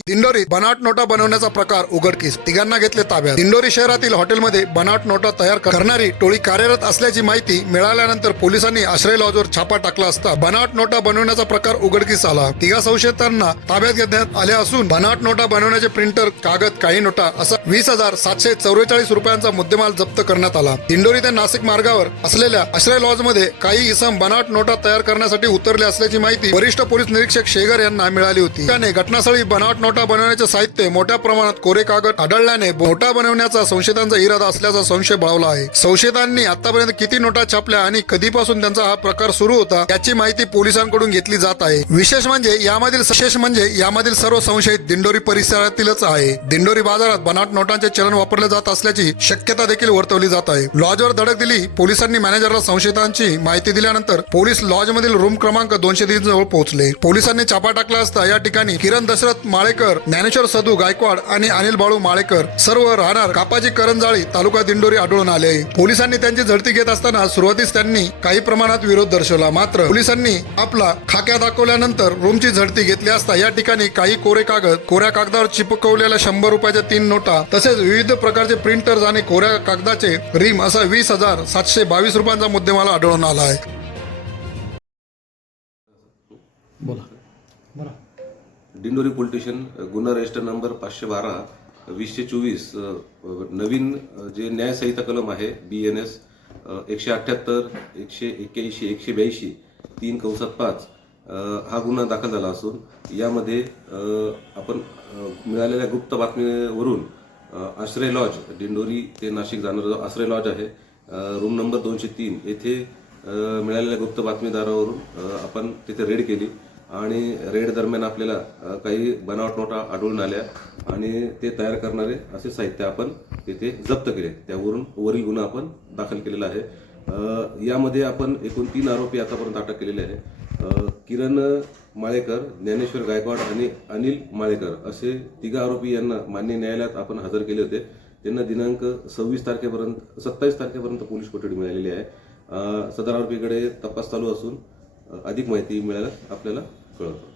दिंडोरीत बनाट नोटा बनवण्याचा प्रकार उघडकीस. तिघांना घेतले ताब्यात. दिंडोरी शहरातील हॉटेलमध्ये बनाट नोटा तयार करणारी टोळी कार्यरत असल्याची माहिती मिळाल्यानंतर पोलिसांनी आश्रय लॉजवर छापा टाकला असता बनाट नोटा बनवण्याचा प्रकार उघडकीस आला. तिघा संशयितांना ताब्यात घेण्यात आले असून बनाट नोटा बनवण्याचे प्रिंटर कागद काही नोटा असा वीस हजार सातशे चौवेचाळीस रुपयांचा मुद्देमाल जप्त करण्यात आला. दिंडोरी ते नाशिक मार्गावर असलेल्या आश्रय लॉजमध्ये काही इसम बनाट नोटा तयार करण्यासाठी उतरले असल्याची माहिती वरिष्ठ पोलीस निरीक्षक शेगर यांना मिळाली होती. त्याने घटनास्थळी बनाट नोटा बनवण्याचे साहित्य मोठ्या प्रमाणात कोरे कागद आढळल्याने नोटा बनवण्याचा संशयितांचा इरादा असल्याचा संशय बळावला आहे. संशयितांनी आतापर्यंत किती नोटा छापल्या आणि कधीपासून त्यांचा हा प्रकार सुरू होता याची माहिती पोलिसांकडून घेतली जात आहे. विशेष म्हणजे यामधील विशेष म्हणजे यामधील सर्व संशयित दिंडोरी परिसरातीलच आहे. दिंडोरी बाजारात बनाट नोटांचे चलन वापरले जात असल्याची शक्यता देखील वर्तवली जात आहे. लॉजवर धडक दिली पोलिसांनी मॅनेजरला संशयितांची माहिती दिल्यानंतर पोलीस लॉज मधील रूम क्रमांक दोनशे तीन जवळ पोहोचले. पोलिसांनी छापा टाकला असता या ठिकाणी किरण दशरथ माळे माळेकर ज्ञानेश्वर सदू गायकवाड आणि अनिल बाळू माळेकर सर्व राहणार कापाजी करंजाळी तालुका दिंडोरी आढळून आले. पोलिसांनी त्यांची झडती घेत असताना सुरुवातीस त्यांनी काही प्रमाणात विरोध दर्शवला. मात्र पोलिसांनी आपला खाक्या दाखवल्यानंतर रूमची झडती घेतली असता या ठिकाणी काही कोरे कागद कोऱ्या कागदावर चिपकवलेल्या शंभर रुपयाच्या तीन नोटा तसेच विविध प्रकारचे प्रिंटर्स आणि कोऱ्या कागदाचे रिम असा वीस हजार सातशे बावीस रुपयांचा मुद्देमाल आढळून आला आहे. बोला. दिंडोरी पोलिटिशन गुन्हा रजिस्टर नंबर पाचशे बारा वीसशे चोवीस नवीन जे न्यायसंहिता कलम आहे बी एन एस एकशे अठ्ठ्याहत्तर एकशे एक्क्याऐंशी एकशे ब्याऐंशी तीन कंसात पाच हा गुन्हा दाखल झाला असून यामध्ये आपण मिळालेल्या गुप्त बातमीवरून आश्रय लॉज दिंडोरी ते नाशिक जाणारा जो आश्रय लॉज आहे रूम नंबर दोनशे तीन येथे मिळालेल्या गुप्त बातमीदारावरून आपण तिथे रेड केली. आणि रेड दरम्यान आपल्याला काही बनावट नोटा आढळून आल्या आणि ते तयार करणारे असे साहित्य आपण तिथे जप्त केले. त्यावरून वरील गुन्हा आपण दाखल केलेला आहे. यामध्ये आपण एकूण तीन आरोपी आतापर्यंत अटक केलेले आहे किरण माळेकर ज्ञानेश्वर गायकवाड आणि अनिल माळेकर असे तिघा आरोपी यांना मान्य न्यायालयात आपण हजर केले होते. त्यांना दिनांक सव्वीस तारखेपर्यंत सत्तावीस तारखेपर्यंत पोलीस कोठडी मिळालेली आहे. सदर आरोपीकडे तपास चालू असून अधिक माहिती मिळाल्यास आपल्याला Kur'an.